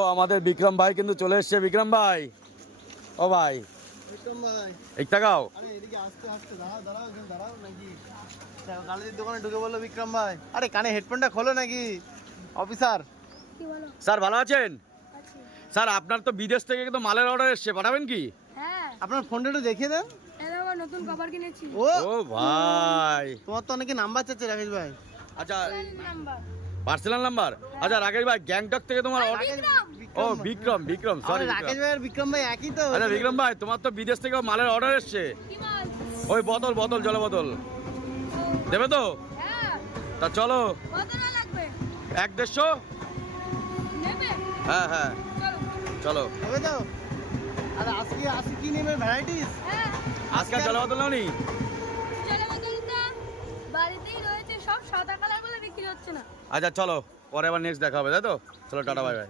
তো আমাদের বিক্রম ভাই কিন্তু চলে এসছে। বিক্রম ভাই, ও ভাই বিক্রম ভাই, এক টাকাও। আরে এদিকে আস্তে আস্তে দাঁড়াও এখানে দাঁড়াও নাকি? গাড়ির দোকানে ঢুকে বললো বিক্রম ভাই, আরে কানে হেডফোনটা খোলো নাকি অফিসার? কি বলো? স্যার ভালো আছেন? আছি। স্যার আপনার তো বিদেশ থেকে কিন্তু মালের অর্ডার এসছে, পাঠাবেন কি? হ্যাঁ, আপনার ফোনটা একটু দেখিয়ে দেন। এই দেখো নতুন কভার কিনেছি। ও ও ভাই, তোমার তো অনেকে নাম্বার চাচ্ছে রাকেশ ভাই। আচ্ছা নাম্বার। Personal number. আচ্ছা রাকেশ ভাই, গ্যাংটক থেকে তোমার order- ও বিক্রম, বিক্রম সরি। রাকেশ ভাই আর বিক্রম ভাই একই তো। আচ্ছা বিক্রম ভাই, তোমার তো বিদেশ থেকে মালের অর্ডার এসছে। কি মাল? ওই বোতল বোতল জল বোতল দেবে তো? হ্যাঁ, তা চলো, কত না লাগবে? 1-150। নেবে? হ্যাঁ হ্যাঁ চলো। চলো। হবে তো? আরে আজকে কি নেবেন ভ্যারাইটিস? হ্যাঁ, আজকে জল বোতল নাও নি? চলে বোতলটা বাড়িতেই রয়েছে, সব সাদা কালার বলে বিক্রি হচ্ছে না। আচ্ছা চলো, পরে আবার নেক্সট দেখা হবে, তাই তো? চলো টাটা বাই বাই।